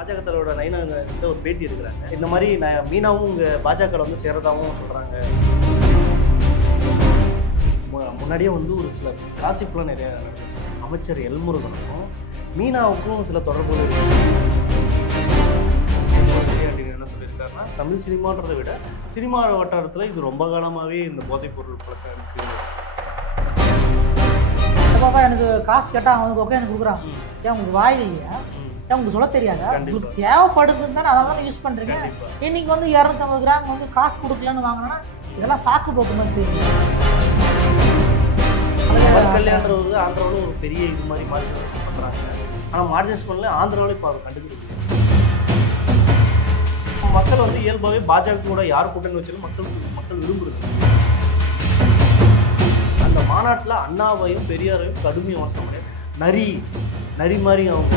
பாஜக தலைவரோட நைனா கிட்ட ஒரு பேட்டி எடுக்கிறாங்க. இந்த மாதிரி மீனாவும் இங்கே பாஜக வந்து சேரதாகவும் சொல்கிறாங்க. முன்னாடியே வந்து ஒரு சில காசிப்லாம் நிறைய அமைச்சர் எல்முருகனுக்கும் மீனாவுக்கும் சில தொடர்புகள் இருக்கு. என்ன சொல்லியிருக்காருன்னா, தமிழ் சினிமான்றதை விட சினிமா வட்டாரத்தில் இது ரொம்ப காலமாகவே இந்த போதைப் பொருள் பழக்கம் இருக்கு. பாப்பா எனக்கு காசு கேட்டால் அவனுக்கு ஓகே எனக்கு கொடுக்குறான். ஏன் உங்களுக்கு வாய் இல்லையா? ஏன் உங்களுக்கு சொல்ல தெரியாதா? உங்களுக்கு தேவைப்படுதுன்னு தானே அதை தான் யூஸ் பண்ணுறீங்க. இன்னைக்கு வந்து 250 கிராம் வந்து காசு கொடுக்கலன்னு வாங்கினா இதெல்லாம் சாக்கு போக்கு மாதிரி தெரியும். கல்யாணன்றது ஆந்திராவில் ஒரு பெரிய இது மாதிரி மார்ஜினைஸ் பண்ணுறாங்க. ஆனால் மார்ஜினைஸ் பண்ணல ஆந்திராவில் இப்போ அதை கண்டுக்கிறது. மக்கள் வந்து இயல்பாகவே பாஜக கூட யார் கூட்டணி வச்சாலும் மக்கள் விரும்புறது. அந்த மாநாட்டில் அண்ணாவையும் பெரியாரையும் கடுமையாக அவசரம் கிடையாது. நரி மாதிரி அவங்க.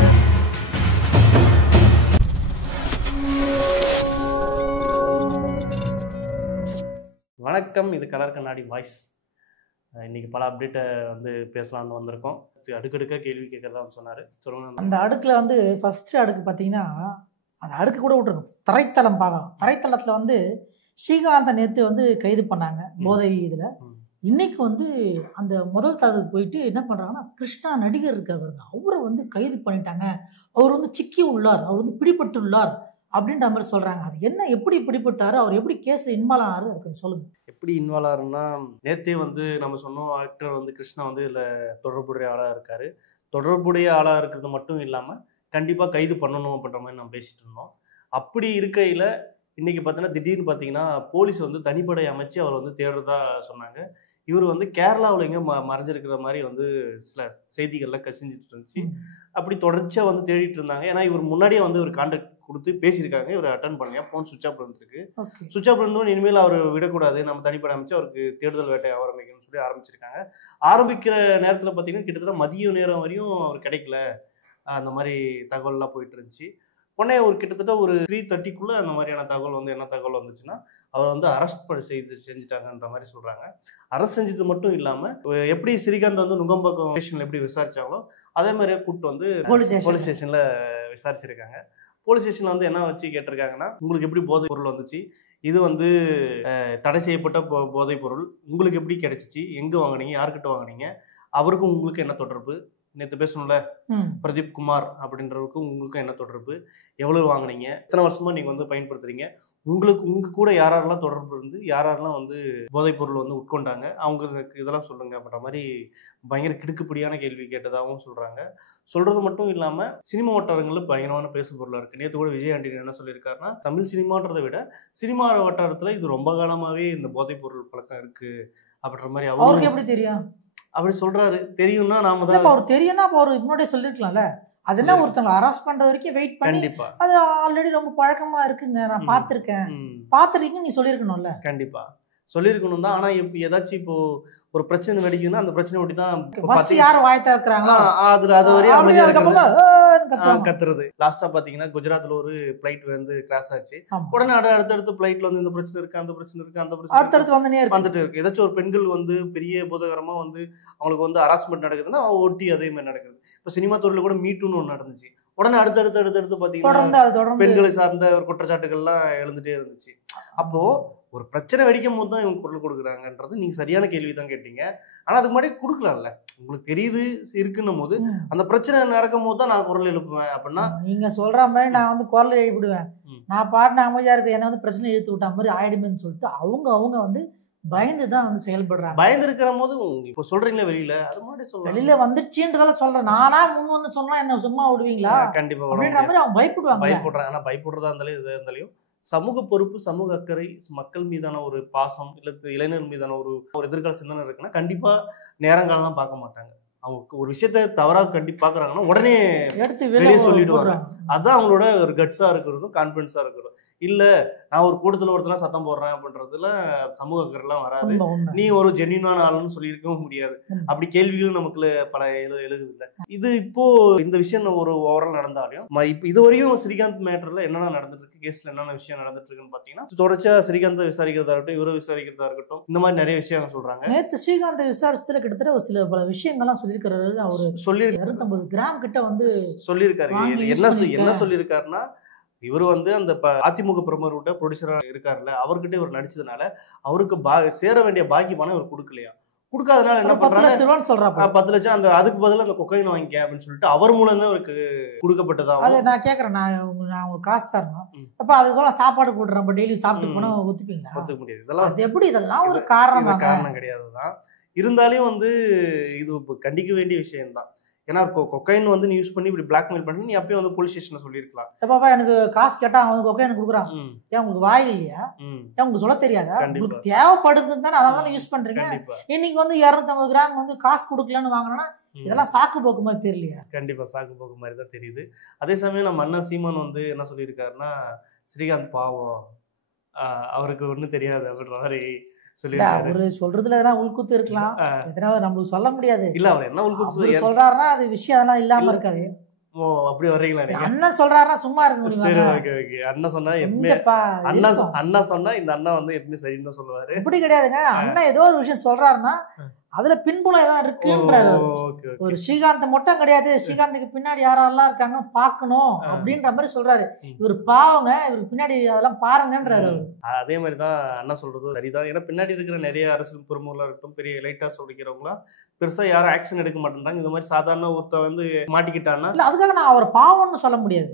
வணக்கம், இது கலர் கண்ணாடி வாய்ஸ். இன்னைக்கு பல அப்டேட்டை வந்து பேசலாம்னு வந்திருக்கோம். அடுக்கடுக்காக கேள்வி கேட்கறதா சொன்னார். சொல்லுங்க. அந்த அடுக்கில் வந்து ஃபர்ஸ்ட் அடுக்கு பார்த்தீங்கன்னா, அந்த அடுக்கு கூட விட்டுருங்க, தரைத்தளம் பார்க்கலாம். தரைத்தளத்தில் வந்து ஸ்ரீகாந்தை நேற்று வந்து கைது பண்ணாங்க போதை இதில். இன்னைக்கு வந்து அந்த முதல் தளத்துக்கு போயிட்டு என்ன பண்ணுறாங்கன்னா, கிருஷ்ணா நடிகர் இருக்காரு, அவரை வந்து கைது பண்ணிட்டாங்க. அவர் வந்து சிக்கி உள்ளார், அவர் வந்து பிடிபட்டுள்ளார் அப்படின்ற மாதிரி சொல்கிறாங்க. அது என்ன, எப்படி பிடிபட்டாரு, அவர் எப்படி கேஸில் இன்வால்வ் ஆனாரு, அதுக்கு சொல்லுங்கள். எப்படி இன்வால்வ் ஆகுன்னா, நேற்றே வந்து நம்ம சொன்னோம், ஆக்டர் வந்து கிருஷ்ணா வந்து இதில் தொடர்புடைய ஆளாக இருக்கார். தொடர்புடைய ஆளாக இருக்கிறது மட்டும் இல்லாமல் கண்டிப்பாக கைது பண்ணணும் அப்படின்ற மாதிரி நம்ம பேசிகிட்டு இருந்தோம். அப்படி இருக்கையில் இன்றைக்கி பார்த்தீங்கன்னா, திடீர்னு பார்த்தீங்கன்னா போலீஸ் வந்து தனிப்படை அமைச்சு அவர் வந்து தேடுறதா சொன்னாங்க. இவர் வந்து கேரளாவில் எங்கே மறைஞ்சிருக்கிற மாதிரி வந்து சில செய்திகள்லாம் கசிஞ்சிட்டு இருந்துச்சு. அப்படி தொடர்ச்சியாக வந்து தேடிட்டு இருந்தாங்க. ஏன்னா இவர் முன்னாடியே வந்து ஒரு கான்டாக்ட் கொடுத்து பேசியிருக்காங்க. இவர் அட்டன் பண்ணியா ஃபோன் சுவிட்ச் ஆஃப் இருந்துருக்கு. சுவிட்ச் ஆஃப் இருந்தோன்னு இனிமேல் அவர் விடக்கூடாது, நம்ம தனிப்படை அமைச்சு அவருக்கு தேடுதல் வேட்டை ஆரம்பிக்கணும்னு சொல்லி ஆரம்பிச்சிருக்காங்க. ஆரம்பிக்கிற நேரத்தில் பார்த்தீங்கன்னா கிட்டத்தட்ட மதிய நேரம் வரையும் அவர் கிடைக்கல, அந்த மாதிரி தகவல்லாம் போயிட்டு இருந்துச்சு. உடனே ஒரு கிட்டத்தட்ட ஒரு 3:30க்குள்ளே அந்த மாதிரியான தகவல் வந்து என்ன தகவல் வந்துச்சுன்னா, அவர் வந்து அரெஸ்ட் செஞ்சுட்டாங்கன்ற மாதிரி சொல்கிறாங்க. அரெஸ்ட் செஞ்சது மட்டும் இல்லாமல் எப்படி ஸ்ரீகாந்த் வந்து நுங்கம்பாக்கம் ஸ்டேஷனில் எப்படி விசாரிச்சாங்களோ அதே மாதிரியே கூப்பிட்டு வந்து போலீஸ் ஸ்டேஷனில் விசாரிச்சிருக்காங்க. போலீஸ் ஸ்டேஷனில் வந்து என்ன வச்சு கேட்டிருக்காங்கன்னா, உங்களுக்கு எப்படி போதைப் பொருள் வந்துச்சு, இது வந்து தடை செய்யப்பட்ட போதைப் பொருள் உங்களுக்கு எப்படி கிடைச்சிச்சு, எங்கே வாங்கினீங்க, யார்கிட்ட வாங்கினீங்க, அவருக்கும் உங்களுக்கு என்ன தொடர்பு, நேற்று பேசணும்ல பிரதீப் குமார் அப்படின்றவருக்கும் உங்களுக்கும் என்ன தொடர்பு, எவ்வளவு வாங்கினீங்க, எத்தனை வருஷமா நீங்கள் வந்து பயன்படுத்துறீங்க, உங்க கூட யாரெல்லாம் தொடர்பு இருந்து யாரெல்லாம் வந்து போதைப் பொருள் வந்து உட்கொண்டாங்க, அவங்களுக்கு இதெல்லாம் சொல்லுங்க அப்படின்ற மாதிரி பயங்கர கிடுக்குப்படியான கேள்வி கேட்டதாகவும் சொல்றாங்க. சொல்றது மட்டும் இல்லாம சினிமா வட்டாரங்களில் பயங்கரமான பேசு பொருளா இருக்கு. நேற்று கூட விஜய் ஆண்டனி என்ன சொல்லியிருக்காருன்னா, தமிழ் சினிமான்றதை விட சினிமா வட்டாரத்துல இது ரொம்ப காலமாவே இந்த போதைப் பொருள் பழக்கம் இருக்கு அப்படின்ற மாதிரி அவருக்கு எப்படி தெரியும் அப்படி சொல்றாரு. தெரியும்னா நாம தான் அவர் தெரியும்னா அப்போ அவர் முன்னாடியே சொல்லிருக்கலாம்ல. அதெல்லாம் ஒருத்தவங்க அரெஸ்ட் பண்ற வரைக்கும் வெயிட் பண்ணி, அது ஆல்ரெடி ரொம்ப பழக்கமா இருக்குங்க, நான் பார்த்துருக்கீங்க, நீ சொல்லியிருக்கணும்ல. கண்டிப்பா சொல்லியிருக்கணும் தான். ஆனா ஏதாச்சும் இப்போ ஒரு பிரச்சனை வெடிக்குதுன்னா அந்த பிரச்சனை ஒட்டி தான் யாரும் வாய் திறக்கிறாங்களோ அது வரையும் கத்துறது. லாஸ்டா பாத்தீங்கன்னா குஜராத்ல ஒரு பிளைட் வந்து கிராஷ் ஆச்சு. உடனே அடுத்தடுத்து பிளைட்ல வந்து இந்த பிரச்சனை இருக்கு, அந்த பிரச்சனை இருக்கு, அந்த பிரச்சனை அடுத்தடுத்து வந்துட்டு இருக்கு. ஏதாச்சும் ஒரு பெண்கள் வந்து பெரிய போதகரமா வந்து அவங்களுக்கு வந்து ஹராஸ்மெண்ட் நடக்குதுன்னா ஒட்டி அதே மாதிரி நடக்குது. இப்ப சினிமா துறையில கூட மீட்டுன்னு ஒன்று நடந்துச்சு. உடனே அடுத்தடுத்து பாத்தீங்கன்னா பெண்களை சார்ந்த ஒரு குற்றச்சாட்டுகள்லாம் எழுந்துட்டே இருந்துச்சு. அப்போ ஒரு பிரச்சனை வெடிக்கும் போது தான் இவங்க குரல் கொடுக்குறாங்கன்றது நீங்க சரியான கேள்வி தான் கேட்டீங்க. ஆனா அதுக்கு முன்னாடி கொடுக்கலாம்ல, உங்களுக்கு தெரியுது இருக்குன்னும் போது அந்த பிரச்சனை நடக்கும் போது தான் நான் குரல் எழுப்புவேன். அப்படின்னா நீங்க சொல்ற மாதிரி நான் வந்து குரல் எழுப்பிடுவேன், நான் பாட்டு அமைதியா இருப்பேன், என்ன வந்து பிரச்சனை இழுத்து விட்டா மாதிரி ஆயிடுமேன்னு சொல்லிட்டு அவங்க வந்து பயந்து தான் வந்து செயல்படுறாங்க. பயந்து இருக்கிற போது இப்போ சொல்றீங்களா வெளியில, அது மாதிரி சொல்ல வெளியில வந்துச்சுன்றதால சொல்றேன். நானா முன் வந்து சொன்னா என்ன சும்மா விடுவீங்களா? கண்டிப்பா அப்படின்ற மாதிரி அவங்க பயப்படுறாங்க. ஆனா பயப்படுறதா இருந்தாலும் இது இருந்தாலும் சமூக பொறுப்பு, சமூக அக்கறை, மக்கள் மீதான ஒரு பாசம், இல்லை இளைஞர் மீதான ஒரு எதிர்கால சிந்தனை இருக்குன்னா கண்டிப்பா நேரங்காலம் பார்க்க மாட்டாங்க. அவங்க ஒரு விஷயத்த தவறாக கண்டிப்பா பாக்குறாங்கன்னா உடனே எடுத்து வெளியே சொல்லிடுவாங்க. அதுதான் அவங்களோட ஒரு கட்ஸா இருக்கிறதும் கான்பிடன்ஸா இருக்கிறதும். இல்ல நான் ஒரு கூட்டத்துல ஒருத்தர சத்தம் போடுறேன் அப்படின்றதுல சமூக அக்கறைலாம் வராது. உண்மை உண்மை நீ ஒரு ஜென்யூனான ஆளுன்னு சொல்லியிருக்கவும் முடியாது. அப்படி கேள்விகளும் நமக்குள்ள பல எழுகுது இல்ல. இது இப்போ இந்த விஷயம் ஒரு ஓவரால் நடந்தாலும் இப்ப இதுவரையும் ஸ்ரீகாந்த் மேட்டர்ல என்னென்ன நடந்துட்டு இருக்கு, கேஸ்ல என்னென்ன விஷயம் நடந்துட்டு இருக்குன்னு பாத்தீங்கன்னா தொடர்ச்சியா ஸ்ரீகாந்த் விசாரிக்கிறதா இருக்கட்டும், இவரை விசாரிக்கிறதா இருக்கட்டும், இந்த மாதிரி நிறைய விஷயம் சொல்றாங்க. நேத்து ஸ்ரீகாந்த் விசாரிச்சுல கிட்டத்தட்ட ஒரு சில பல விஷயங்கள்லாம் சொல்லியிருக்காரு. அவரு சொல்லி 250 கிராம் கிட்ட வந்து சொல்லியிருக்காரு. வாங்கி use என்ன பண்ணிருக்கேன். சொல்லியிருக்காருன்னா, இவர் வந்து அந்த அதிமுக பிரமுகர்கிட்ட ப்ரொடியூசரா இருக்காருல்ல, அவர்கிட்ட இவர் நடிச்சதுனால அவருக்கு சேர வேண்டிய பாக்கி பணம் இவர் கொடுக்கலையா. கொடுக்காதனால என்ன ஒரு 10 பண்றாங்க, லட்சம் ரூபான்னு சொல்றாப்ப. 10 லட்சம் அந்த அதுக்கு பதிலா அந்த கொக்கைன் வாங்கிக்க அப்படின்னு சொல்லிட்டு அவர் மூலம் தான் அவருக்கு கொடுக்கப்பட்டதா. அது நான் கேக்குறேன், நான் உங்களுக்கு காசு தரணும், ம். அப்ப அதுக்கெல்லாம் சாப்பாடு போடுறேன், நம்ம டெய்லி சாப்பிட்டு போனா ஒத்துப்பீங்களா? ஒத்துக்க முடியாது. இதெல்லாம் அது எப்படி? இதெல்லாம் ஒரு இது காரணம் காரணம் கிடையாதுதான். இருந்தாலும் வந்து இது கண்டிக்க வேண்டிய விஷயம் தான். ஏன்னா கொக்கைன் வந்து நீ யூஸ் பண்ணி இப்படி பிளாக்மெயில் பண்ணி நீ அப்பயே வந்து போலீஸ் ஸ்டேஷன்ல சொல்லியிருக்கலாம். பாப்பா எனக்கு காசு கேட்டா அவனுக்கு கொக்கைன் கொடுக்குறான், ம், ஏன் உங்களுக்கு வாய் இல்லையா? ம். ஏன் உங்களுக்கு சொல்ல தெரியாதா? கண்டிப்பா. உங்களுக்கு தேவைப்படுதுன்னு தானே அதனால தானே யூஸ் பண்றீங்க. கண்டிப்பா இன்னைக்கு வந்து 250 கிராம் வந்து காசு கொடுக்கலன்னு வாங்கினா ம். இதெல்லாம் சாக்கு போக்கு மாதிரி தெரியலையா? கண்டிப்பா சாக்கு போக்கு மாதிரி தான் தெரியுது. அதே சமயம் நம்ம அண்ணா சீமான் வந்து என்ன சொல்லியிருக்காருன்னா, ஸ்ரீகாந்த் பாவம், அவருக்கு ஒண்ணும் தெரியாது அப்படின்ற மாதிரி இல்ல, சொல்லியிருக்காரு. அவரு சொல்றதுல எதனா உள்குத்து இருக்கலாம், எதனா நம்மளுக்கு சொல்ல முடியாது. இல்ல அவர் என்ன அவரு உங்களுக்கு சொல்றாருன்னா அது விஷயம் அதெல்லாம் இல்லாம இல்ல. இருக்காது. ஓ அப்படி வர்றீங்களா நீங்க? அண்ணன் சொல்றாருன்னா சும்மா இருக்க சரி, முடியுமா? Okay okay. அண்ணன் சொன்னா எப்பவுமே கொஞ்சப்பா அண்ணா இருக்கும். அண்ணா சொன்னா இந்த அண்ணா வந்து எப்பவுமே சரின்னு தான் சொல்லுவாரு. இப்படி கிடையாதுங்க. அண்ணன் ஏதோ ஒரு விஷயம் சொல்றாருன்னா அதுல பின்புலம் ஏதாவது இருக்குன்றாரு. Okay okay. ஒரு ஸ்ரீகாந்த் மட்டும் கிடையாது, ஸ்ரீகாந்துக்கு பின்னாடி யாரெல்லாம் இருக்காங்க பாக்கணும் அப்படின்ற மாதிரி சொல்றாரு. இவர் பாவங்க, இவருக்கு பின்னாடி அதெல்லாம் பாருங்கன்றாரு அவரு. அதே மாதிரி தான் அண்ணா சொல்றது சரிதான். ஏன்னா பின்னாடி இருக்கிற நிறைய அரசியல் பிரமுகர்களா இருக்கட்டும், பெரிய லைட்டா சொல்லிக்கிறவங்களா பெருசா யாரும் ஆக்ஷன் எடுக்க மாட்டேன்றாங்க. இந்த மாதிரி சாதாரண ஒருத்த வந்து மாட்டிக்கிட்டான்னா இல்ல, அதுக்காக நான் அவர் பாவம்னு சொல்ல முடியாது.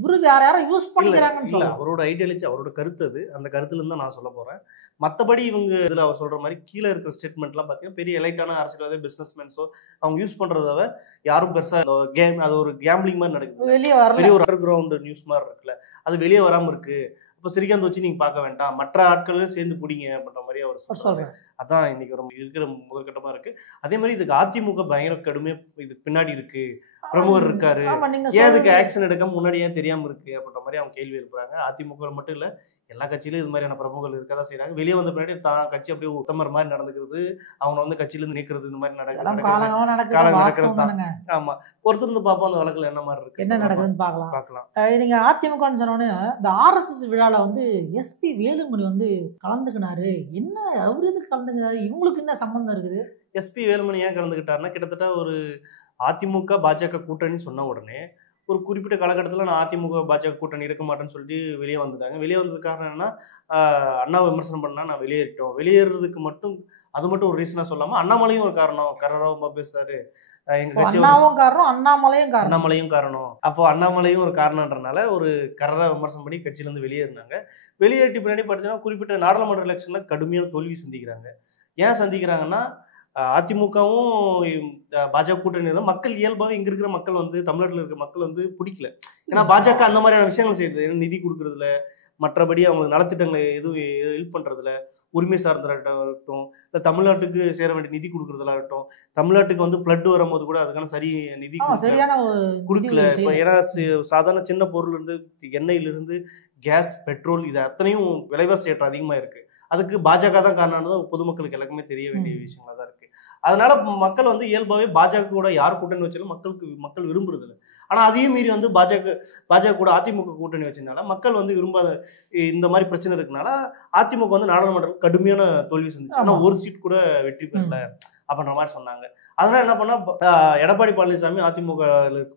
இவரு வேற யாரும் யூஸ் பண்ணிக்கிறாங்கன்னு இல்ல, சொல்லலாம். அவரோட ஐடியாலஜி அவரோட கருத்து அது. அந்த கருத்துல இருந்து தான் நான் சொல்ல போறேன். மத்தபடி இவங்க இதுல அவர் சொல்ற மாதிரி கீழே இருக்கிற ஸ்டேட்மெண்ட்லாம் பாத்தீங்கன்னா பெரிய எலைட்டான அரசியல்வாதி பிசினஸ்மேன்ஸோ அவங்க யூஸ் பண்றத யாரும் பெருசா கேம், அது ஒரு கேம்பிளிங் மாதிரி நடக்குது. வெளியே வரல. பெரிய ஒரு அண்டர் கிரவுண்ட் நியூஸ் மாதிரி இருக்குல்ல, அது வெளியே வராம இருக்கு. இப்போ ஸ்ரீகாந்த் வச்சு நீங்க பார்க்க வேண்டாம், மற்ற ஆட்களும் சேர்ந்து பிடிங்க அப்படின்ற மாதிரி அவர் சொல்றாரு. சொல்றேன். அதான் இன்னைக்கு ரொம்ப இருக்கிற முதற்கட்டமா இருக்கு. அதே மாதிரி இதுக்கு அதிமுக பயங்கர கடுமையா இது பின்னாடி இருக்கு, பிரமுகர் இருக்காரு, ஆமா, நீங்க ஏன் இதுக்கு சொல்றது- ஆக்ஷன் எடுக்காம முன்னாடி ஏன் தெரியாம இருக்கு அப்படின்ற மாதிரி அவங்க கேள்வி எழுப்புறாங்க. அதிமுக மட்டும் இல்ல, எல்லா கட்சியிலும் இது மாதிரியான பிரமுகர்கள் இருக்கதான் செய்யறாங்க. வெளியே வந்த பின்னாடி தான் கட்சி அப்படியே உத்தமர் மாதிரி நடந்துக்கிறது, அவங்க வந்து கட்சியில இருந்து நீக்கிறது, இந்த மாதிரி இதெல்லாம் நடக்குது. காலமா நடக்குது, காலம் வாஸ்தவம் நடக்கிறது தான். தானுங்க. ஆமா, பொறுத்து இருந்து பார்ப்போம் அந்த வழக்குல என்ன மாதிரி இருக்கு, என்ன நடக்குதுன்னு பார்க்கலாம். பார்க்கலாம். நீங்க அதிமுகன்னு சொன்னோடனே இந்த RSS விழால வந்து எஸ்பி வேலுமணி வந்து கலந்துக்கினாரு. என்ன அவரு எதுக்கு கலந்துக்கிறாரு? இவங்களுக்கு என்ன சம்பந்தம் இருக்குது? எஸ்பி வேலுமணி ஏன் கலந்துக்கிட்டாருன்னா, கிட்டத்தட்ட ஒரு அதிமுக பாஜக கூட்டணின்னு சொன்ன உடனே ஒரு குறிப்பிட்ட காலகட்டத்தில் நான் அதிமுக பாஜக கூட்டணி இருக்க மாட்டேன்னு சொல்லிட்டு வெளியே வந்துட்டாங்க. வெளியே வந்ததுக்கு காரணம் என்னன்னா, அண்ணாவை விமர்சனம் பண்ணா நான் வெளியேறிட்டோம். வெளியேறதுக்கு மட்டும் அது மட்டும் ஒரு ரீசனா சொல்லாம அண்ணாமலையும் ஒரு காரணம், கரரவமா பேசுறாரு. எங்க கட்சி அண்ணாவும் காரணம், அண்ணாமலையும் காரணம். அண்ணாமலையும் காரணம். அப்போ அண்ணாமலையும் ஒரு காரணம்ன்றனால ஒரு கரரா விமர்சனம் பண்ணி கட்சியிலேருந்து வெளியேறினாங்க. வெளியேறிட்டு பின்னாடி பார்த்தீங்கன்னா குறிப்பிட்ட நாடாளுமன்ற எலெக்ஷன்ல கடுமையான தோல்வி சந்திக்கிறாங்க. ஏன் சந்திக்கிறாங்கன்னா, அதிமுகவும் பாஜக கூட்டணி தான் மக்கள் இயல்பாகவே இங்க இருக்கிற மக்கள் வந்து தமிழ்நாட்டில் இருக்கிற மக்கள் வந்து பிடிக்கல. ஏன்னா பாஜக அந்த மாதிரியான விஷயங்கள் செய்யுது, நிதி கொடுக்கறதுல, மற்றபடி அவங்களுக்கு நலத்திட்டங்களை எதுவும் ஹெல்ப் பண்றதுல, உரிமை சார்ந்ததாகட்டும், இல்லை தமிழ்நாட்டுக்கு சேர வேண்டிய நிதி கொடுக்கறதுலாகட்டும், தமிழ்நாட்டுக்கு வந்து ஃப்ளட் வரும்போது கூட அதுக்கான நிதி சரியான கொடுக்கல. இப்போ ஏன்னா சாதாரண சின்ன பொருள் இருந்து எண்ணெயிலிருந்து கேஸ், பெட்ரோல் இது அத்தனையும் விலைவாசி ஏற்றம் அதிகமா இருக்கு. அதுக்கு பாஜக தான் காரணம், பொதுமக்களுக்கு எல்லாருக்குமே தெரிய வேண்டிய விஷயங்களா தான் இருக்கு. அதனால மக்கள் வந்து இயல்பாகவே பாஜக கூட யார் கூட்டணி வச்சாலும் மக்கள் விரும்புறது இல்லை. ஆனா அதையும் மீறி வந்து பாஜக கூட அதிமுக கூட்டணி வச்சதுனால மக்கள் வந்து விரும்பாத இந்த மாதிரி பிரச்சனை இருக்குனால அதிமுக வந்து நாடாளுமன்றத்தில் கடுமையான தோல்வி சந்திச்சு. ஆனா ஒரு சீட் கூட வெற்றி பெறல அப்படின்ற மாதிரி சொன்னாங்க. அதனால என்ன பண்ணா, எடப்பாடி பழனிசாமி அதிமுக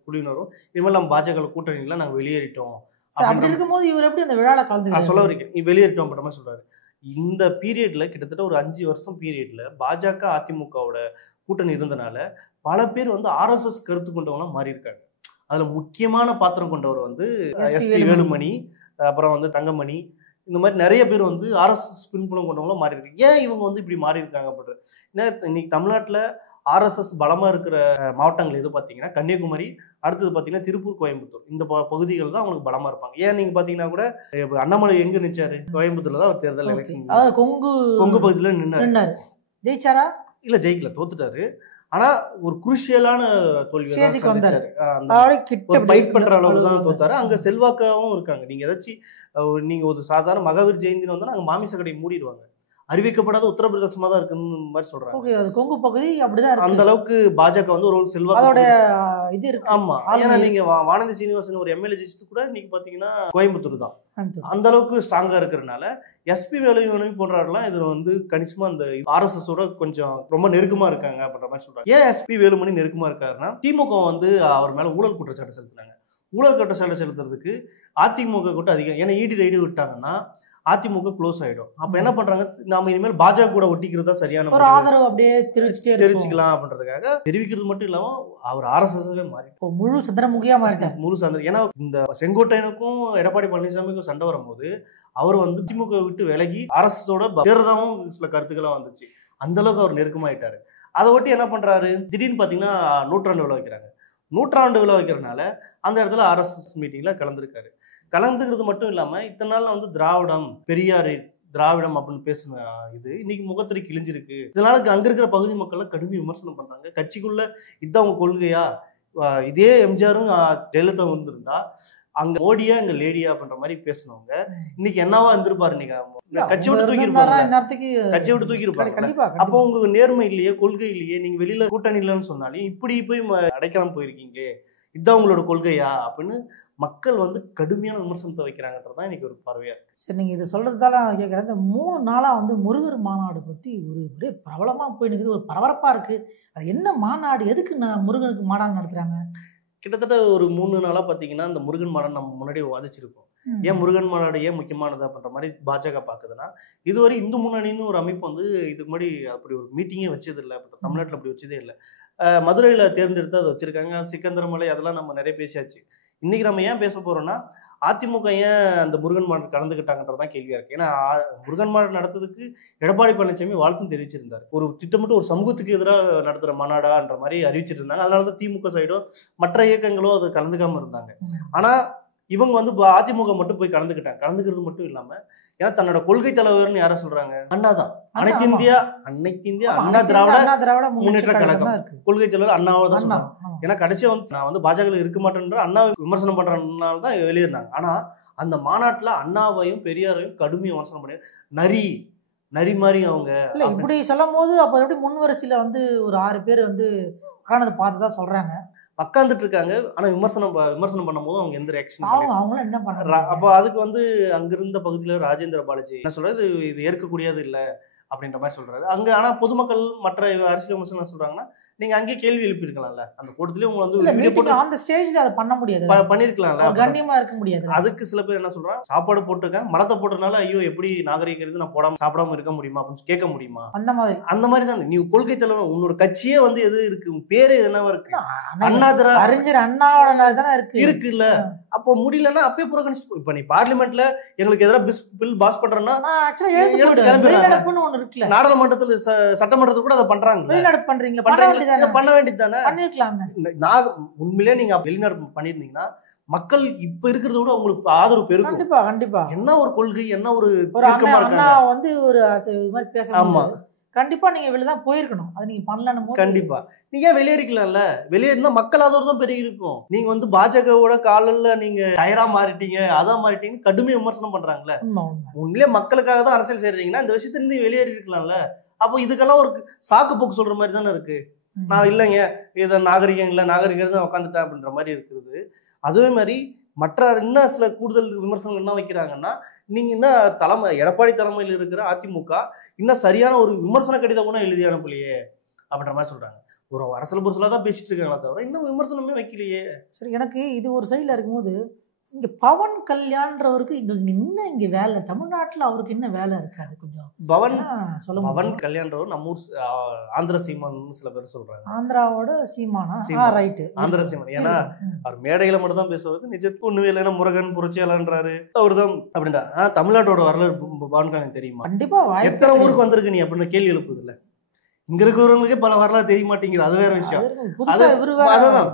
குழுவினரும் இனிமேல் நம்ம பாஜக கூட்டணியில நாங்க வெளியேறிட்டோம் அப்படி இருக்கும்போது இவர் எப்படி அந்த விழால கலந்து சொல்ல வரீங்க, நீ வெளியேறிட்டோம் அப்படின்ற மாதிரி சொல்றாரு. இந்த பீரியட்ல கிட்டத்தட்ட ஒரு 5 வருஷம் பீரியட்ல பாஜக அதிமுகவோட கூட்டணி இருந்தனால பல பேர் வந்து RSS கருத்து கொண்டவங்களாம் மாறி இருக்காங்க. அதுல முக்கியமான பாத்திரம் கொண்டவர் வந்து எஸ்பி வேலுமணி, அப்புறம் வந்து தங்கமணி, இந்த மாதிரி நிறைய பேர் வந்து RSS பின்புலம் கொண்டவங்களும் மாறி இருக்கு. ஏன் இவங்க வந்து இப்படி மாறி இருக்காங்க அப்படின்றது, ஏன்னா இன்னைக்கு தமிழ்நாட்டுல RSS பலமா இருக்கிற மாவட்டங்கள் எது பார்த்தீங்கன்னா கன்னியாகுமரி, அடுத்தது பார்த்தீங்கன்னா திருப்பூர், கோயம்புத்தூர், இந்த பகுதிகள் தான் அவங்களுக்கு பலமா இருப்பாங்க. ஏன் நீங்க பாத்தீங்கன்னா கூட அண்ணாமலை எங்க நிச்சாரு, கோயம்புத்தூர்ல தான் தேர்தல் எலெக்ஷன் கொங்கு பகுதியில நின்னாரு. ஜெயிச்சாரா? இல்ல ஜெயிக்கல, தோத்துட்டாரு. ஆனா ஒரு குரூஷியலான தோல்வியை தான் ஸ்டேஜுக்கு வந்தாரு. சந்திச்சாரு. அதோட கிட்ட ஒரு பைட் பண்ற அளவுக்கு தான் வந்தாரு. தோத்தாரு. அங்க செல்வாக்காவும் இருக்காங்க. நீங்க ஏதாச்சும் நீங்க ஒரு சாதாரண மகாவீர் ஜெயந்தின்னு வந்தா அங்க மாமிச கடை மூடிடுவாங்க. அறிவிக்கப்படாத உத்தரப்பிரதேசமா தான் இருக்குன்னு மாதிரி சொல்றாங்க. ஓகே, அது கொங்கு பகுதி அப்படிதான் அந்த இருக்கு. அளவுக்கு பாஜக வந்து ஒரு செல்வாக்கு. அதோட இது இருக்கு. ஆமா. ஆளுமை. ஏன்னா நீங்க வானதி சீனிவாசன் ஒரு எம்எல்ஏ ஜெயிச்சது கூட இன்னைக்கு பாத்தீங்கன்னா கோயம்புத்தூர் தான். அந்த அந்த அளவுக்கு ஸ்ட்ராங்கா இருக்கிறதுனால எஸ்பி வேலுமணி போன்றவர்கள்லாம் இதுல வந்து கணிசமா அந்த RSS ஓட கொஞ்சம் ரொம்ப நெருக்கமா இருக்காங்க அப்படின்ற மாதிரி சொல்றாங்க. ஏன் எஸ்பி வேலுமணி நெருக்கமா இருக்காருன்னா திமுக வந்து அவர் மேல ஊழல் குற்றச்சாட்டு செலுத்தினாங்க. ஊழல் குற்றச்சாட்டு செலுத்துறதுக்கு அதிமுக கூட்டம் அதிகம். ஏன்னா இடி ரைடு விட்டாங்கன்னா அதிமுக க்ளோஸ் ஆயிடும். அப்ப என்ன பண்றாங்க, நாம இனிமேல் பாஜக கூட ஒட்டிக்கிறது தான் சரியான ஒரு ஆதரவு அப்படியே தெரிவிச்சுக்கலாம் அப்படின்றதுக்காக தெரிவிக்கிறது மட்டும் இல்லாம அவர் RSSவே மாறி முழு சந்திரமுகியா மாறிட்டார். முழு சந்திரன். ஏன்னா இந்த செங்கோட்டையனுக்கும் எடப்பாடி பழனிசாமிக்கும் சண்டை வரும்போது அவர் வந்து திமுக விட்டு விலகி RSSோட சேர்றதாவும் சில கருத்துக்கெல்லாம் வந்துச்சு. அந்த அளவுக்கு அவர் நெருக்கமாயிட்டாரு. அதை ஒட்டி என்ன பண்றாரு, திடீர்னு பாத்தீங்கன்னா நூற்றாண்டு விழா வைக்கிறாங்க. நூற்றாண்டு விழா வைக்கிறதுனால அந்த இடத்துல RSS மீட்டிங்ல கலந்துருக்காரு. கலந்துக்கிறது மட்டும் இல்லாம இத்தனை நாள்ல வந்து திராவிடம், பெரியாரு, திராவிடம் அப்படின்னு பேசின இது இன்னைக்கு முகத்திரை கிழிஞ்சிருக்கு. இதனால அங்க இருக்கிற பகுதி மக்கள் கடுமையை விமர்சனம் பண்றாங்க. கட்சிக்குள்ள இதான் உங்க கொள்கையா, இதே எம்ஜிஆரும் ஜெயலலிதா வந்திருந்தா அங்க மோடியா இங்க லேடியா அப்படின்ற மாதிரி பேசினவங்க இன்னைக்கு என்னவா இருந்திருப்பாரு. நீங்க கட்சி விட்டு தூக்கிருப்பாங்க. அப்போ உங்க நேர்மை இல்லையே, கொள்கை இல்லையே, நீங்க வெளியில கூட்டணி இல்லைன்னு சொன்னாலும் இப்படி போய் அடைக்காம போயிருக்கீங்க, இதுதான் உங்களோட கொள்கையா அப்படின்னு மக்கள் வந்து கடுமையான விமர்சனத்தை வைக்கிறாங்கன்றதான் இன்னைக்கு ஒரு பார்வையா இருக்கு. சரி, நீங்க இதை சொல்றதால நான் கேட்கறேன். இந்த 3 நாளா வந்து முருகர் மாநாடு பத்தி ஒரே பிரபலமா போய் நிற்குது, ஒரு பரபரப்பா இருக்கு. அது என்ன மாநாடு, எதுக்கு முருகனுக்கு மாநாடு நடத்துறாங்க? கிட்டத்தட்ட ஒரு 3 நாளா பாத்தீங்கன்னா இந்த முருகன் மாநாடு நம்ம முன்னாடி வாதிச்சிருக்கோம். ஏன் முருகன் மாநாடு ஏன் முக்கியமானது அப்படின்ற மாதிரி பாஜக பாக்குதுன்னா, இதுவரை இந்து முன்னணின்னு ஒரு அமைப்பு வந்து இதுக்கு முன்னாடி அப்படி ஒரு மீட்டிங்கே வச்சது இல்லை. தமிழ்நாட்டில் அப்படி வச்சதே இல்லை. மதுரையில தேர்ந்தெடுத்து அதை வச்சிருக்காங்க. சிக்கந்தரமலை அதெல்லாம் நம்ம நிறைய பேசியாச்சு. இன்னைக்கு நம்ம ஏன் பேச போறோம்னா, அதிமுக ஏன் அந்த முருகன் மாநாடு கலந்துக்கிட்டாங்கன்றதான் கேள்வியா இருக்கு. ஏன்னா முருகன் மாநாடு நடத்துறதுக்கு எடப்பாடி பழனிசாமி வாழ்த்தும் தெரிவிச்சிருந்தாரு. ஒரு திட்டமிட்டு ஒரு சமூகத்துக்கு எதிராக நடத்துற மாநாடான்ற மாதிரி அறிவிச்சிட்டு இருந்தாங்க. அதனாலதான் திமுக சைடோ மற்ற இயக்கங்களோ அதை கலந்துக்காம இருந்தாங்க. ஆனா இவங்க வந்து அதிமுக மட்டும் போய் கலந்துக்கிட்டாங்க. கலந்துக்கிறது மட்டும் இல்லாம ஏன்னா தன்னோட கொள்கை தலைவர்னு யார சொல்றாங்க, அண்ணா தான். அனைத்து இந்தியா அண்ணா திராவிட முன்னேற்ற கழகம் கொள்கை தலைவர் அண்ணாவை தான் சொல்றாங்க. ஏன்னா கடைசியா வந்து நான் வந்து பாஜக இருக்க மாட்டேன்ற அண்ணாவை விமர்சனம் பண்றதுனால தான் வெளியேறினாங்க. ஆனா அந்த மாநாட்டுல அண்ணாவையும் பெரியாரையும் கடுமையா விமர்சனம் பண்ணி நரி மாதிரி அவங்க இப்படி சொல்லும் போது அப்ப எப்படி முன் வரிசையில வந்து ஒரு 6 பேர் வந்து உட்கார்ந்து பார்த்ததா சொல்றாங்க. உட்காந்துட்டு இருக்காங்க. ஆனா விமர்சனம் பண்ணும் போது அவங்க எந்த ரியாக்ஷன் அவங்களும் என்ன பண்றாங்க. அப்போ அதுக்கு வந்து அங்கிருந்த பகுதியில ராஜேந்திர பாலாஜி என்ன சொல்றது, இது ஏற்கக்கூடியது இல்ல அப்படின்ற மாதிரி சொல்றாரு. அங்க ஆனா பொதுமக்கள் மற்ற அரசியல் விமர்சனம் சொல்றாங்கன்னா, நீங்க அங்கேயே கேள்வி எழுப்பிருக்கலாம்ல. அந்த கூட்டத்திலேயே உங்களை வந்து அந்த ஸ்டேஜ்ல அதை பண்ண முடியாது, பண்ணிருக்கலாம்ல, கண்ணியமா இருக்க முடியாது. அதுக்கு சில பேர் என்ன சொல்றாங்க, சாப்பாடு போட்டிருக்கேன் மலத்தை போட்டதுனால ஐயோ எப்படி நாகரிகம் நான் போடாம சாப்பிடாம இருக்க முடியுமா அப்படின்னு கேட்க முடியுமா? அந்த மாதிரி தான் நீ கொள்கை தலைவர், உன்னோட கட்சியே வந்து எது இருக்கு, உன் பேரு என்னவா இருக்கு, அறிஞர் அண்ணாவோட தானே இருக்கு இல்ல. அப்போ முடியலன்னா அப்பயே புறக்கணிச்சு. இப்ப நீ பார்லிமெண்ட்ல எங்களுக்கு எதிராக பில் பாஸ் பண்றேன்னா நாடாளுமன்றத்துல சட்டமன்றத்துல கூட அதை பண்றாங்க. பண்ண வேண்டியதுதானே. உண்மையிலே நீங்க வெளிநாடு பண்ணிருந்தீங்கன்னா மக்கள் இப்ப இருக்கிறத விட உங்களுக்கு ஆதரவு பெருகும். கண்டிப்பா. என்ன ஒரு கொள்கை, என்ன ஒரு வந்து ஒரு மாதிரி பேச. ஆமா, கண்டிப்பா நீங்க வெளியதான் போயிருக்கணும். அது நீங்க பண்ணலன்னு கண்டிப்பா நீங்க வெளியேறிக்கலாம்ல. வெளியேறினா மக்கள் ஆதரவு தான் பெரிய இருக்கும். நீங்க வந்து பாஜகவோட காலில் நீங்க டயரா மாறிட்டீங்க, அதான் மாறிட்டீங்க, கடுமையா விமர்சனம் பண்றாங்களே. உண்மையிலே மக்களுக்காக தான் அரசியல் செய்றீங்கன்னா இந்த விஷயத்துல இருந்து வெளியேறி இருக்கலாம்ல. அப்போ இதுக்கெல்லாம் ஒரு சாக்கு போக்கு சொல்ற மாதிரி தானே இருக்கு. நான் இல்லைங்க இதை நாகரிகம் இல்லை, நாகரிகம் தான் உட்காந்துட்டேன் அப்படின்ற மாதிரி இருக்குது. அதே மாதிரி மற்ற இன்னும் சில கூடுதல் விமர்சனங்கள் என்ன வைக்கிறாங்கன்னா, நீங்க இன்னும் எடப்பாடி தலைமையில் இருக்கிற அதிமுக இன்னும் சரியான ஒரு விமர்சன கடிதம் கூட எழுதி அனுப்பலையே அப்படின்ற மாதிரி சொல்றாங்க. ஒரு அரசியல் பொருளாக தான் பேசிட்டு இருக்காங்களா தவிர இன்னும் விமர்சனமே வைக்கலையே. சரி, எனக்கு இது ஒரு சைடில் இருக்கும்போது இங்க பவன் கல்யாண்றவருக்கு இன்னும் இங்க வேலை, தமிழ்நாட்டுல அவருக்கு என்ன வேலை இருக்காது? கொஞ்சம் பவன் கல்யாண்றவர் நம்ம ஊர் ஆந்திர சீமான் சில பேர் சொல்றாங்க. ஆந்திராவோட சீமானா? ரைட், ஆந்திர சீமான். ஏன்னா அவர் மேடையில மட்டும் தான் பேசுவது, நிஜத்துக்கு ஒண்ணுமே இல்லைன்னா முருகன் புரட்சியாளன்றாரு அவர் தான் அப்படின்றா. ஆனா தமிழ்நாட்டோட வரலாறு பவன் கல்யாணம் தெரியுமா? கண்டிப்பா. எத்தனை ஊருக்கு வந்திருக்கு நீ அப்படின்னு கேள்வி எழுப்புது இல்ல. இங்க இருக்கிறவங்களுக்கே பல வரலாறு தெரிய மாட்டேங்குது, அது வேற விஷயம். அதுதான்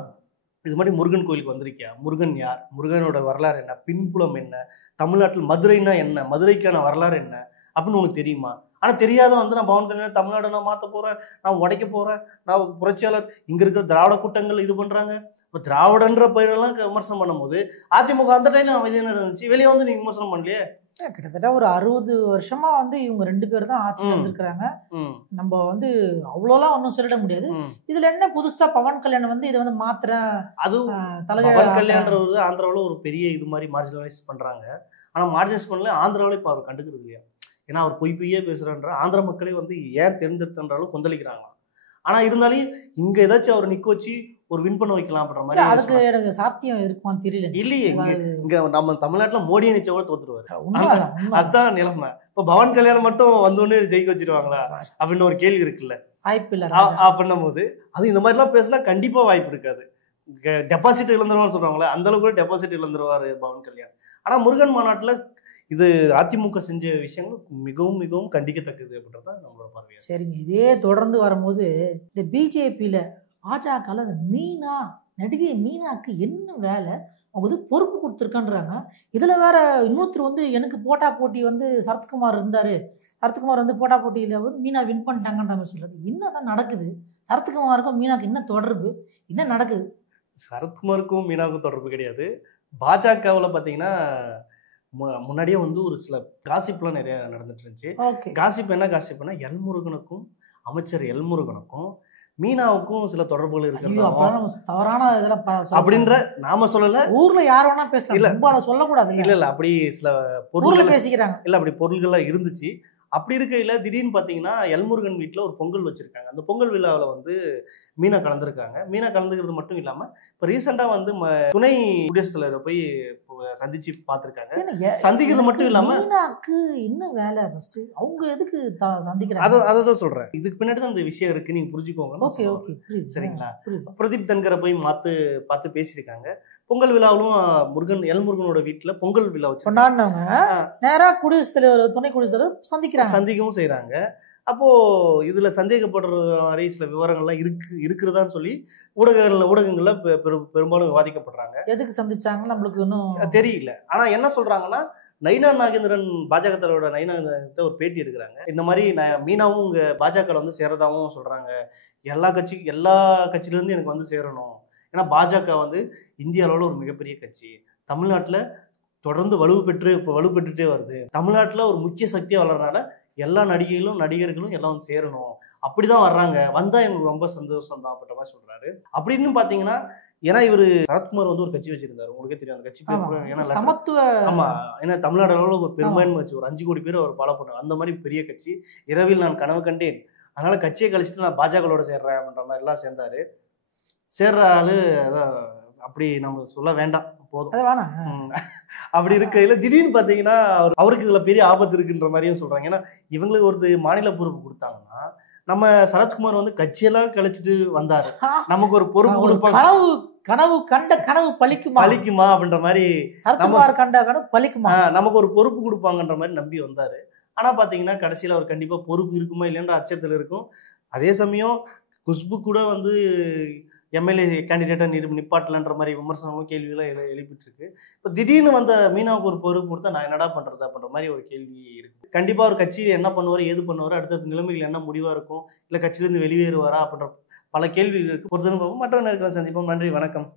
இது மாதிரி முருகன் கோயிலுக்கு வந்திருக்கியா, முருகன் யார், முருகனோட வரலாறு என்ன, பின்புலம் என்ன, தமிழ்நாட்டில் மதுரைன்னா என்ன, மதுரைக்கான வரலாறு என்ன அப்படின்னு உனக்கு தெரியுமா? ஆனா தெரியாத வந்து நான் பவன் கல்யாணம் தமிழ்நாடு நான் மாத்த போறேன், நான் உடைக்க போறேன், நான் புரட்சியாளர், இங்க இருக்கிற திராவிட கூட்டங்கள் இது பண்றாங்க. இப்ப திராவிடன்ற பெயரெல்லாம் விமர்சனம் பண்ணும்போது அதிமுக அந்த டைம்ல அமைதியான இருந்துச்சு, வெளியே வந்து நீங்க விமர்சனம் பண்ணலையே. கிட்டத்தட்ட ஒரு 60 வருஷமா வந்து இவங்க 2 பேர் தான் ஆட்சியில் இருந்திருக்கிறாங்க. நம்ம வந்து அவ்வளோலாம் ஒன்றும் சொல்லிட முடியாது. இதுல என்ன புதுசா பவன் கல்யாணம் வந்து இதை வந்து மாத்திர அதுவும் பவன் கல்யாண்றது ஆந்திராவில் ஒரு பெரிய இது மாதிரி மார்ஜினலைஸ் பண்றாங்க. ஆனா மார்ஜினலைஸ் பண்ணல ஆந்திராவில் இப்போ அவர் கண்டுக்கிறது இல்லையா. ஏன்னா அவர் பொய்யே பேசுறன்ற ஆந்திர மக்களே வந்து ஏன் தேர்ந்தெடுத்தன்றாலும் கொந்தளிக்கிறாங்க. ஆனா இருந்தாலும் இங்க ஏதாச்சும் அவர் நிக்க வச்சு ஒரு வின் பண்ண வைக்கலாம் அப்படின்ற மாதிரி. அதுக்கு எனக்கு சாத்தியம் இருக்குமான்னு தெரியல. இல்லையே, இங்க நம்ம தமிழ்நாட்டுல மோடியை நிச்சயோட தோத்துருவாரு. அதுதான் நிலைமை. இப்ப பவன் கல்யாணம் மட்டும் வந்தோடனே ஜெயிக்க வச்சிருவாங்களா அப்படின்னு ஒரு கேள்வி இருக்குல்ல. வாய்ப்பு இல்ல அப்படின்னும் போது அது இந்த மாதிரி எல்லாம் பேசினா கண்டிப்பா வாய்ப்பு இருக்காது. டெபாசிட் இழந்துருவான்னு சொல்றாங்களே, அந்த அளவுக்கு கூட டெபாசிட் இழந்துருவாரு பவன் கல்யாண். ஆனா முருகன் மாநாட்டுல இது அதிமுக செஞ்ச விஷயங்கள் மிகவும் மிகவும் கண்டிக்கத்தக்கது அப்படின்றதான் நம்மளோட பார்வை. சரிங்க, இதே தொடர்ந்து வரும்போது இந்த பிஜேபியில பாஜகல மீனா நடிகை மீனாக்கு என்ன வேலை, அவங்க வந்து பொறுப்பு கொடுத்துருக்கான்றாங்க. இதுல வேற இன்னொருத்தர் வந்து எனக்கு போட்டா போட்டி வந்து சரத்குமார் இருந்தாரு, சரத்குமார் வந்து போட்டா போட்டியில வந்து மீனா வின் பண்ணிட்டாங்கன்ற மாதிரி சொல்றது. என்னதான் நடக்குது? சரத்குமாருக்கும் மீனாக்கு என்ன தொடர்பு, என்ன நடக்குது? சரத்குமாருக்கும் மீனாவுக்கும் தொடர்பு கிடையாது. பாஜகவில் பார்த்தீங்கன்னா முன்னாடியே வந்து ஒரு சில காசிப்லாம் நிறைய நடந்துட்டு இருந்துச்சு. காசிப் என்ன காசிப்னா எல்முருகனுக்கும் அமைச்சர் எல்முருகனுக்கும் மீனாவுக்கும் சில தொடர்புகள் இருக்கு தவறான அப்படின்ற நாம சொல்லல, ஊர்ல யார் வேணா பேசலாம், சொல்லக்கூடாது. இல்ல அப்படி சில பொருள் பேசிக்கிறாங்க, இல்ல அப்படி பொருள்கள்லாம் இருந்துச்சு. அப்படி இருக்கையில திடீர்னு பார்த்தீங்கன்னா எல்முருகன் வீட்டில் ஒரு பொங்கல் வச்சிருக்காங்க. அந்த பொங்கல் விழாவில் வந்து மீனா கலந்துருக்காங்க. மீனா கலந்துக்கிறது மட்டும் இல்லாமல் இப்போ ரீசெண்டாக வந்து துணை குடியரசுத் தலைவரை போய் சந்திச்சு பார்த்துருக்காங்க. சந்திக்கிறது மட்டும் இல்லாமல் மீனாக்கு என்ன வேலை ஃபர்ஸ்ட், அவங்க எதுக்கு சந்திக்கிறாங்க அதை தான் சொல்கிறேன். இதுக்கு பின்னாடி தான் அந்த விஷயம் இருக்கு, நீங்கள் புரிஞ்சுக்கோங்க. சரிங்களா? பிரதீப் தன்கரை போய் பார்த்து பேசியிருக்காங்க. பொங்கல் விழாவிலும் எல்முருகனோட வீட்டில் பொங்கல் விழா வச்சு கொண்டாடினவங்க நேராக குடியரசுத் தலைவர் துணை குடியரசுத் தலைவர் சந்திக்கவும் செய்யறாங்க. அப்போ இதுல சந்தேகப்படுற மாதிரி சில விவரங்கள்லாம் இருக்கிறதான்னு சொல்லி ஊடகங்கள்ல பெரும்பாலும் விவாதிக்கப்படுறாங்க. எதுக்கு சந்திச்சாங்க நம்மளுக்கு இன்னும் தெரியல. ஆனா என்ன சொல்றாங்கன்னா, நைனா நாகேந்திரன் பாஜக தலைவரோட நைனா நாகேந்திரன் ஒரு பேட்டி எடுக்கிறாங்க. இந்த மாதிரி மீனாவும் இங்க பாஜக வந்து சேரதாவும் சொல்றாங்க. எல்லா கட்சியில இருந்து எனக்கு வந்து சேரணும். ஏன்னா பாஜக வந்து இந்திய அளவில் ஒரு மிகப்பெரிய கட்சி, தமிழ்நாட்டுல தொடர்ந்து வலுப்பெற்றுட்டே வருது. தமிழ்நாட்டுல ஒரு முக்கிய சக்தியா வளர்றதுனால எல்லா நடிகர்களும் எல்லாம் வந்து சேரணும், அப்படிதான் வர்றாங்க, வந்தா எனக்கு ரொம்ப சந்தோஷம் தான் அப்படின்ற மாதிரி சொல்றாரு. அப்படின்னு பாத்தீங்கன்னா, ஏன்னா இவரு சரத்குமார் வந்து ஒரு கட்சி வச்சிருந்தாரு, உங்களுக்கே தெரியும் அந்த கட்சி பேர் சமத்துவ. ஆமா, ஏன்னா தமிழ்நாடு அளவில் ஒரு பெரும்பான்மை வச்சு ஒரு 5 கோடி பேர் அவர் ஃபாலோ பண்ணார். அந்த மாதிரி பெரிய கட்சி. இரவில் நான் கனவு கண்டேன், அதனால கட்சியை கழிச்சுட்டு நான் பாஜகவோட சேர்றேன் அப்படின்ற மாதிரி எல்லாம் சேர்ந்தாரு. சேர்ற ஆளு அதான் அப்படி நம்ம சொல்ல வேண்டாம், போதும். அப்படி இருக்கையில திடீர்னு பாத்தீங்கன்னா அவருக்கு இதுல பெரிய ஆபத்து இருக்குன்ற மாதிரியும் சொல்றாங்க. ஏன்னா இவங்களுக்கு ஒரு மாநில பொறுப்பு கொடுத்தாங்கன்னா, நம்ம சரத்குமார் வந்து கட்சியெல்லாம் கழிச்சிட்டு வந்தாரு, நமக்கு ஒரு பொறுப்பு கொடுப்பாங்க. கனவு பலிக்குமா அப்படின்ற மாதிரி, நமக்கு ஒரு பொறுப்பு கொடுப்பாங்கன்ற மாதிரி நம்பி வந்தாரு. ஆனா பாத்தீங்கன்னா கடைசியில அவர் கண்டிப்பா பொறுப்பு இருக்குமா இல்லைன்ற அச்சத்துல இருக்கும். அதே சமயம் குஷ்பு கூட வந்து எம்எல்ஏ கேண்டிடேட்டா நிப்பாட்டலன்ற மாதிரி விமர்சனங்களும் கேள்வியெல்லாம் எழுப்பிட்டு இருக்கு. இப்போ திடீர்னு வந்த மீனாவுக்கு ஒரு பொறுப்பு கொடுத்தா நான் என்னடா பண்றது அப்படின்ற மாதிரி ஒரு கேள்வி இருக்கு. கண்டிப்பா ஒரு கட்சியில் என்ன பண்ணுவார், ஏது பண்ணுவார், அடுத்த நிலைமைகள் என்ன முடிவா இருக்கும், இல்லை கட்சியிலிருந்து வெளியேறுவாரா அப்படின்ற பல கேள்விகள் இருக்கு. பொறுத்தவரை மற்ற நேரங்களை சந்திப்போம். நன்றி, வணக்கம்.